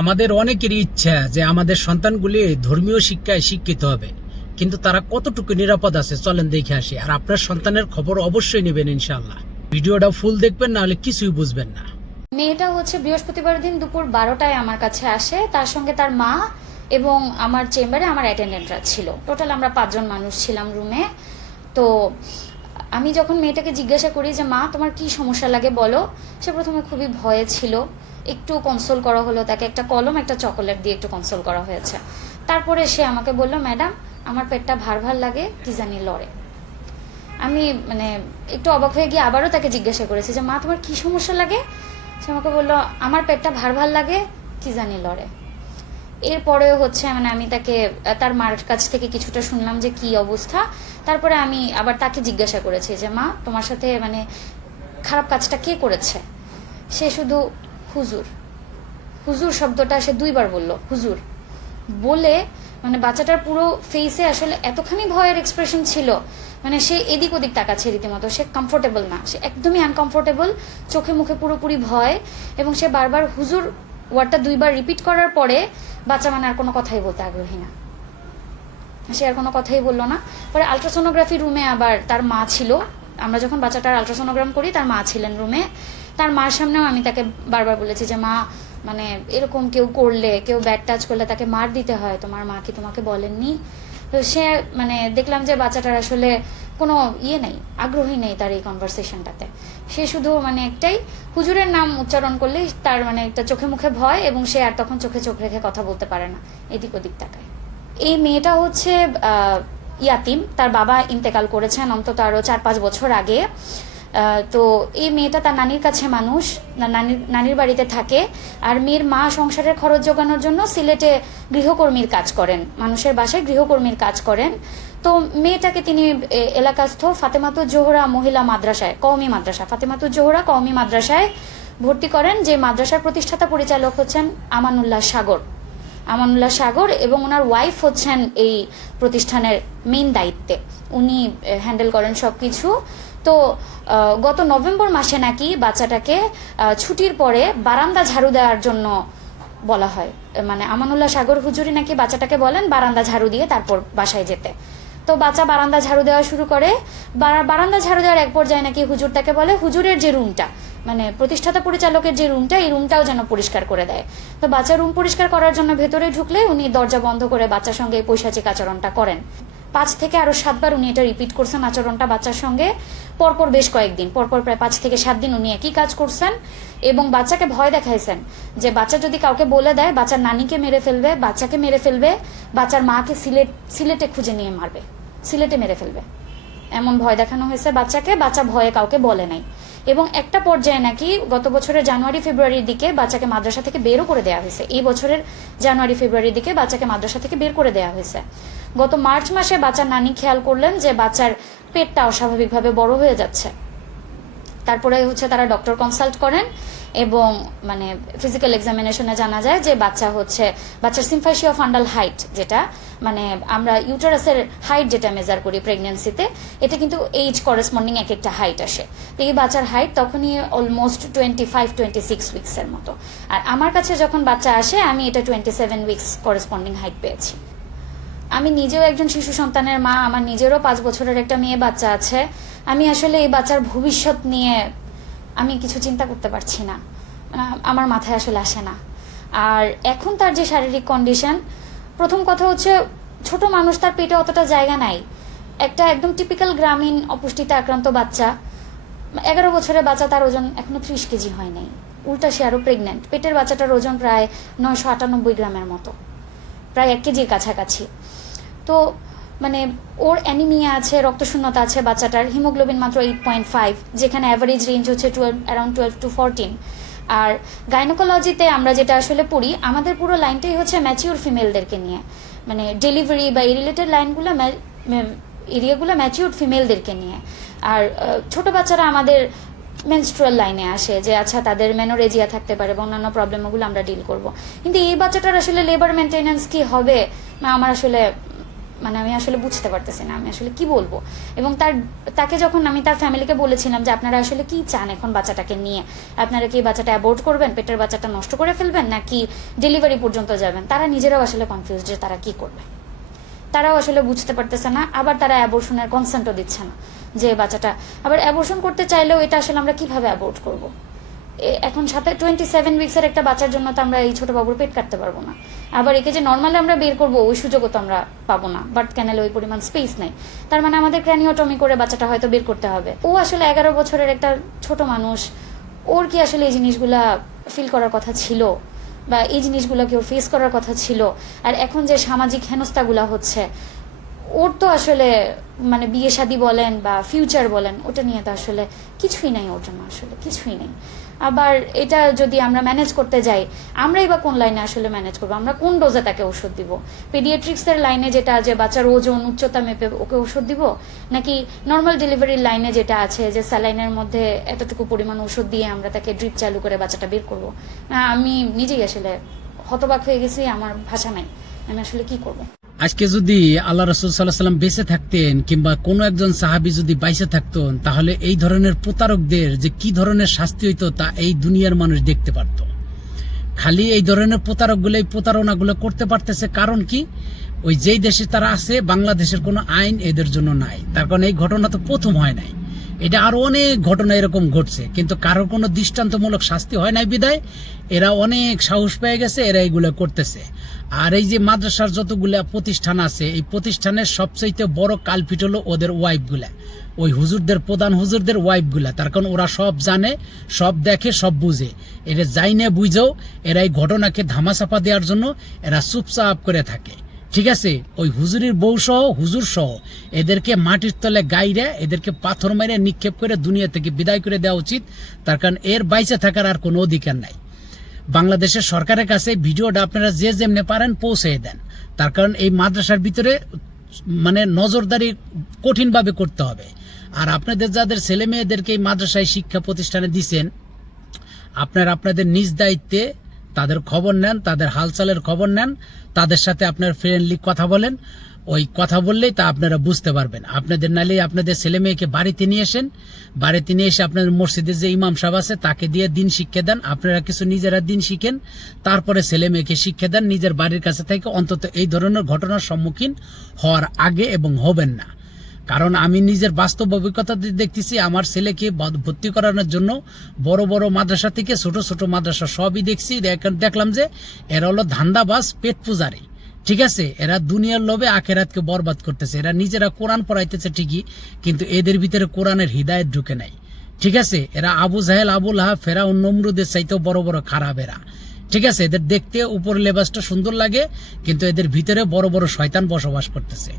আমাদের অনেকেরই ইচ্ছা যে আমাদের সন্তানগুলি ধর্মীয় শিক্ষায় শিক্ষিত হবে, কিন্তু তারা কতটুকু নিরাপদ আছে চলেন দেখে আসি। আর আপনার সন্তানের খবর অবশ্যই নেবেন ইনশাআল্লাহ। ভিডিওটা ফুল দেখবেন, না হলে কিছুই বুঝবেন না। মেয়েটা হচ্ছে বৃহস্পতিবার দিন দুপুর 12টায় আমার কাছে আসে, তার সঙ্গে তার মা এবং আমার চেম্বারে আমার অ্যাটেন্ডেন্টরা ছিল। টোটাল আমরা 5জন মানুষ ছিলাম রুমে। তো আমি যখন মেয়েটাকে জিজ্ঞাসা করি যে মা তোমার কি সমস্যা লাগে বলো, সে প্রথমে খুবই ভয়ে ছিল। একটু কনসোল করা হলো, তাকে একটা কলম একটা চকোলেট দিয়ে একটু কনসোল করা হয়েছে। তারপরে সে আমাকে বলল ম্যাডাম আমার পেটটা ভার ভার লাগে, কি জানি লড়ে। আমি একটু অবাক হয়ে গিয়ে আবারও তাকে জিজ্ঞাসা করেছি যে মা তোমার কি সমস্যা লাগে। সে আমাকে বললো আমার পেটটা ভার ভার লাগে, কি জানি লড়ে। এরপরে হচ্ছে আমি তাকে তার মার কাছ থেকে কিছুটা শুনলাম যে কি অবস্থা। তারপরে আমি আবার তাকে জিজ্ঞাসা করেছি যে মা তোমার সাথে খারাপ কাজটা কে করেছে। সে শুধু হুজুর হুজুর শব্দটা সে 2বার বলল, হুজুর বলে বাচ্চাটার পুরো ফেসে আসলে এতখানি ভয়ের এক্সপ্রেশন ছিল, সে এদিক ওদিক তাকাচ্ছে রীতিমতো। সে কমফোর্টেবল না, সে একদমই আনকমফোর্টেবল, চোখে মুখে পুরোপুরি ভয়। এবং সে বারবার হুজুর ওয়ার্ডটা 2বার রিপিট করার পরে বাচ্চা আর কোনো কথাই বলতে আগ্রহী না, সে আর কোনো কথাই বললো না। পরে আলট্রাসোনোগ্রাফি রুমে আবার তার মা ছিল। আমরা যখন বাচ্চাটার আলট্রাসোনোগ্রাম করি তার মা ছিলেন রুমে। তার মার সামনেও আমি তাকে বারবার বলেছি যে মা এরকম কেউ করলে, কেউ ব্যাড টাচ করলে তাকে মার দিতে হয়, তোমার মা কি তোমাকে বলেননি? তো সে দেখলাম যে বাচ্চাটার আসলে কোনো নেই, আগ্রহী নেই তার এই কনভারসেশনটাতে। সে শুধু একটাই হুজুরের নাম উচ্চারণ করলেই তার একটা চোখে মুখে ভয়, এবং সে আর তখন চোখে চোখ রেখে কথা বলতে পারে না, এদিক ওদিক তাকায়। এই মেয়েটা হচ্ছে ইয়াতিম, তার বাবা ইন্তেকাল করেছেন অন্তত আরো 4-5 বছর আগে। তো এই মেয়েটা তার নানির কাছে মানুষ, নানির বাড়িতে থাকে। আর মেয়ের মা সংসারের খরচ জোগানোর জন্য সিলেটে গৃহকর্মীর কাজ করেন, মানুষের বাসায় গৃহকর্মীর কাজ করেন। তো মেয়েটাকে তিনি এলাকাস্থ ফাতেমাতুজ জোহরা মহিলা মাদ্রাসায়, কওমি মাদ্রাসা ফাতেমাতুজ জোহরা কওমি মাদ্রাসায় ভর্তি করেন, যে মাদ্রাসার প্রতিষ্ঠাতা পরিচালক হচ্ছেন আমানুল্লাহ সাগর, এবং ওনার ওয়াইফ হচ্ছেন এই প্রতিষ্ঠানের মেইন দায়িত্বে, উনি হ্যান্ডেল করেন সবকিছু। তো গত নভেম্বর মাসে নাকি বাচ্চাটাকে ছুটির পরে বারান্দা ঝাড়ু দেওয়ার জন্য বলা হয়। আমানুল্লাহ সাগর হুজুরি নাকি বাচ্চাটাকে বলেন বারান্দা ঝাড়ু দিয়ে তারপর বাসায় যেতে। তো বাচ্চা বারান্দা ঝাড়ু দেওয়া শুরু করে। বারান্দা ঝাড়ু দেওয়ার এক পর্যায়ে নাকি হুজুর তাকে বলে হুজুরের যে রুমটা, প্রতিষ্ঠাতা পরিচালকের যে রুমটা, এই রুমটাও যেন পরিষ্কার করে দেয়। তো বাচ্চা রুম পরিষ্কার করার জন্য ভেতরে ঢুকলে উনি দরজা বন্ধ করে বাচ্চার সঙ্গে এই পৈশাচিক আচরণটা করেন। 5 থেকে আরো 7বার উনি এটা রিপিট করছেন আচরণটা বাচ্চার সঙ্গে, পরপর বেশ কয়েকদিন, পরপর প্রায় 5 থেকে 7 দিন উনি একই কাজ করছেন। এবং বাচ্চাকে ভয় দেখাইছেন যে বাচ্চা যদি কাউকে বলে দেয় বাচ্চার নানিকে মেরে ফেলবে, বাচ্চাকে মেরে ফেলবে, বাচ্চার মাকে সিলেটে খুঁজে নিয়ে মারবে, সিলেটে মেরে ফেলবে, এমন ভয় দেখানো হয়েছে বাচ্চাকে। বাচ্চা ভয়ে কাউকে বলে নাই। এবং একটা পর্যায়ে নাকি গত বছরের জানুয়ারি ফেব্রুয়ারির দিকে বাচ্চাকে মাদ্রাসা থেকে বেরও করে দেওয়া হয়েছে। এই বছরের জানুয়ারি ফেব্রুয়ারির দিকে বাচ্চাকে মাদ্রাসা থেকে বের করে দেওয়া হয়েছে। গত মার্চ মাসে বাচ্চার নানি খেয়াল করলেন যে বাচ্চার পেটটা অস্বাভাবিকভাবে বড় হয়ে যাচ্ছে। তারপরে হচ্ছে তারা ডক্টর কনসাল্ট করেন, এবং ফিজিক্যাল এক্সামিনেশনে জানা যায় যে বাচ্চার সিম্ফাইসিয়া ফান্ডাল হাইট, যেটা আমরা ইউটারাসের হাইট যেটা মেজার করি প্রেগনেন্সিতে, এটা কিন্তু এইজ করেসপন্ডিং এক একটা হাইট আসে। তো এই বাচ্চার হাইট তখনই অলমোস্ট 25-26 উইক্সের মতো। আর আমার কাছে যখন বাচ্চা আসে আমি এটা 27 উইক্স করেসপন্ডিং হাইট পেয়েছি। আমি নিজেও একজন শিশু সন্তানের মা, আমার নিজেরও 5 বছরের একটা মেয়ে বাচ্চা আছে। আমি আসলে এই বাচ্চার ভবিষ্যৎ নিয়ে আমি কিছু চিন্তা করতে পারছি না, আমার মাথায় আসলে আসে না। আর এখন তার যে শারীরিক কন্ডিশন, প্রথম কথা হচ্ছে ছোট মানুষ, তার পেটে অতটা জায়গা নাই। একটা একদম টিপিক্যাল গ্রামীণ অপুষ্টিতে আক্রান্ত বাচ্চা, 11 বছরের বাচ্চা, তার ওজন এখনো 30 কেজি হয় নাই, উল্টা সে আরো প্রেগনেন্ট। পেটের বাচ্চাটার ওজন প্রায় 998 গ্রামের মতো, প্রায় 1 কেজির কাছাকাছি। তো ওর অ্যানিমিয়া আছে, রক্তশূন্যতা আছে বাচ্চাটার, হিমোগ্লোবিন মাত্র 8.5, যেখানে অ্যাভারেজ রেঞ্জ হচ্ছে অ্যারাউন্ড 12 to 14। আর গাইনোকোলজিতে আমরা যেটা আসলে পড়ি, আমাদের পুরো লাইনটাই হচ্ছে ম্যাচিউর ফিমেলদেরকে নিয়ে, ডেলিভারি বা এই রিলেটেড লাইনগুলো এরিয়াগুলো ম্যাচিউর ফিমেলদেরকে নিয়ে। আর ছোট বাচ্চারা আমাদের মেনস্ট্রুয়াল লাইনে আসে, যে আচ্ছা তাদের মেনোরেজিয়া থাকতে পারে বা অন্যান্য প্রবলেমগুলো আমরা ডিল করব। কিন্তু এই বাচ্চাটার আসলে লেবার মেনটেন্যান্স কি হবে আমার আসলে মানে আমি আসলে বুঝতে পারতেছি না আমি আসলে কি বলবো। এবং তাকে যখন আমি তার ফ্যামিলিকে বলেছিলাম যে আপনারা আসলে কি চান এখন বাচ্চাটাকে নিয়ে, আপনারা কি বাচ্চাটা অ্যাবর্ট করবেন, পেটের বাচ্চাটা নষ্ট করে ফেলবেন, নাকি ডেলিভারি পর্যন্ত যাবেন, তারা নিজেরাও আসলে কনফিউজ যে তারা কি করবে। তারাও আসলে বুঝতে পারতেছে না, আবার তারা অ্যাবর্শনের কনসেন্টও দিচ্ছে না যে বাচ্চাটা আবার অ্যাবর্শন করতে চাইলেও এটা আসলে আমরা কিভাবে অ্যাবর্ট করব। এখন সাথে 27 উইক্সের একটা বাচ্চার জন্য তো আমরা এই ছোট বাবুর পেট কাটতে পারবো না, আবার একে যে নর্মালি আমরা বের করবো ওই সুযোগও তো আমরা পাবো না, বার্থ ক্যানেলে ওই পরিমাণ স্পেস নেই। তার মানে আমাদের ক্র্যানিওটমি করে বাচ্চাটা হয়তো বের করতে হবে। ও আসলে 11 বছরের একটা ছোট মানুষ, ওর কি আসলে এই জিনিসগুলা ফিল করার কথা ছিল, বা এই জিনিসগুলোকে ওর ফেস করার কথা ছিল? আর এখন যে সামাজিক হেনস্থাগুলা হচ্ছে, ওর তো আসলে মানে বিয়ে শাদী বলেন বা ফিউচার বলেন, ওটা নিয়ে তো আসলে কিছুই নাই ওর জন্য, আসলে কিছুই নেই। আবার এটা যদি আমরা ম্যানেজ করতে যাই, আমরাই বা কোন লাইনে আসলে ম্যানেজ করবো, আমরা কোন ডোজে তাকে ওষুধ দিব? পেডিয়াট্রিক্সের লাইনে যেটা যে বাচ্চার ওজন উচ্চতা মেপে ওকে ওষুধ দিব, নাকি নর্মাল ডেলিভারির লাইনে যেটা আছে যে স্যালাইনের মধ্যে এতটুকু পরিমাণ ওষুধ দিয়ে আমরা তাকে ড্রিপ চালু করে বাচ্চাটা বের করবো? আমি নিজেই আসলে হতবাক হয়ে গেছি, আমার ভাষা নাই, আমি আসলে কি করবো। আজকে যদি আল্লাহ রাসূল সাল্লাল্লাহু আলাইহি সাল্লাম বেঁচে থাকতেন কিংবা কোনো একজন সাহাবী যদি বাইচে থাকতেন, তাহলে এই ধরনের প্রতারকদের যে কি ধরনের শাস্তি হইতো তা এই দুনিয়ার মানুষ দেখতে পারত। খালি এই ধরনের প্রতারকগুলো এই প্রতারণাগুলো করতে পারতেছে কারণ কি, ওই যেই দেশে তারা আছে বাংলাদেশের কোনো আইন এদের জন্য নাই। তার কারণ এই ঘটনা তো প্রথম হয় নাই, এটা আরো অনেক ঘটনা এরকম ঘটছে, কিন্তু কারোর কোনো দৃষ্টান্তমূলক শাস্তি হয় নাই বিদায় এরা অনেক সাহস পেয়ে গেছে, এরা এইগুলো করতেছে। আর এই যে মাদ্রাসার যতগুলা প্রতিষ্ঠান আছে, এই প্রতিষ্ঠানের সবচেয়ে বড় কালপিট হলো ওদের ওয়াইফগুলা, ওই হুজুরদের প্রধান হুজুরদের ওয়াইফগুলা। তার কারণ ওরা সব জানে, সব দেখে, সব বুঝে। এরা যাই না বুঝেও এরা এই ঘটনাকে ধামাচাপা দেওয়ার জন্য এরা চুপচাপ করে থাকে। ঠিক আছে, ওই হুজুরির বউ সহ হুজুর সহ এদেরকে মাটির তলে গাইরে এদেরকে পাথর মেরে নিক্ষেপ করে দুনিয়া থেকে বিদায় করে দেওয়া উচিত। তার কারণ এর বাইচে থাকার আর কোনো অধিকার নাই। বাংলাদেশের সরকারের কাছে ভিডিওটা আপনারা যে যেমনি পারেন পৌঁছে দেন। তার কারণ এই মাদ্রাসার ভিতরে মানে নজরদারি কঠিনভাবে করতে হবে। আর আপনাদের যাদের ছেলে মেয়েদেরকে এই মাদ্রাসায় শিক্ষা প্রতিষ্ঠানে দিচ্ছেন, আপনারা আপনাদের নিজ দায়িত্বে তাদের খবর নেন, তাদের হালচালের খবর নেন, তাদের সাথে আপনার ফ্রেন্ডলি কথা বলেন। ওই কথা বললেই তা আপনারা বুঝতে পারবেন। আপনাদের নালে আপনাদের ছেলে মেয়েকে বাড়িতে নিয়ে আসেন, বাড়িতে নিয়ে এসে আপনাদের মসজিদের যে ইমাম সাহেব আছে তাকে দিয়ে দিন শিক্ষা দেন। আপনারা কিছু নিজেরা দিন শিখেন, তারপরে ছেলে মেয়েকে শিক্ষা দেন। নিজের বাড়ির কাছে থেকে অন্তত এই ধরনের ঘটনার সম্মুখীন হওয়ার আগে এবং হবেন না। কারণ আমি নিজের বাস্তব অভিজ্ঞতা দেখতেছি, আমার ছেলেকে ভর্তি করানোর জন্য বড় বড় মাদ্রাসা থেকে ছোট ছোট মাদ্রাসা সবই দেখছি, দেখলাম যে এরা হলো ধান্দাবাজ, পেট পূজারি। ঠিক আছে, এরা দুনিয়ার লোভে আখেরাতকে বরবাদ করতেছে। এরা নিজেরা কোরআন পড়াইতেছে ঠিকই, কিন্তু এদের ভিতরে কোরআনের হিদায়ত ঢুকে নাই। ঠিক আছে, এরা আবু জাহেল, আবুল আহাব, ফেরাউন, নমরুদের চাইতেও বড় বড় খারাপ এরা। ঠিক আছে, এদের দেখতে উপর লেবাসটা সুন্দর লাগে, কিন্তু এদের ভিতরে বড় বড় শয়তান বসবাস করতেছে।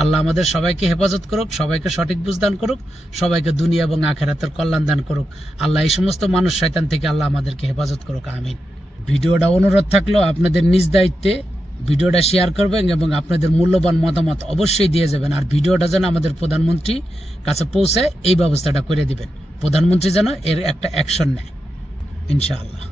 আল্লাহ আমাদের সবাইকে হেফাজত করুক, সবাইকে সঠিক বুঝ দান করুক, সবাইকে দুনিয়া এবং আখেরাতের কল্যাণ দান করুক। আল্লাহ এই সমস্ত মানুষ শয়তান থেকে আল্লাহ আমাদেরকে হেফাজত করুক, আমিন। ভিডিওটা অনুরোধ থাকলো আপনাদের নিজ দায়িত্বে ভিডিওটা শেয়ার করবেন এবং আপনাদের মূল্যবান মতামত অবশ্যই দিয়ে যাবেন। আর ভিডিওটা যেন আমাদের প্রধানমন্ত্রী কাছে পৌঁছে এই ব্যবস্থাটা করে দিবেন। প্রধানমন্ত্রী যেন এর একটা অ্যাকশন নেয়, ইনশাআল্লাহ।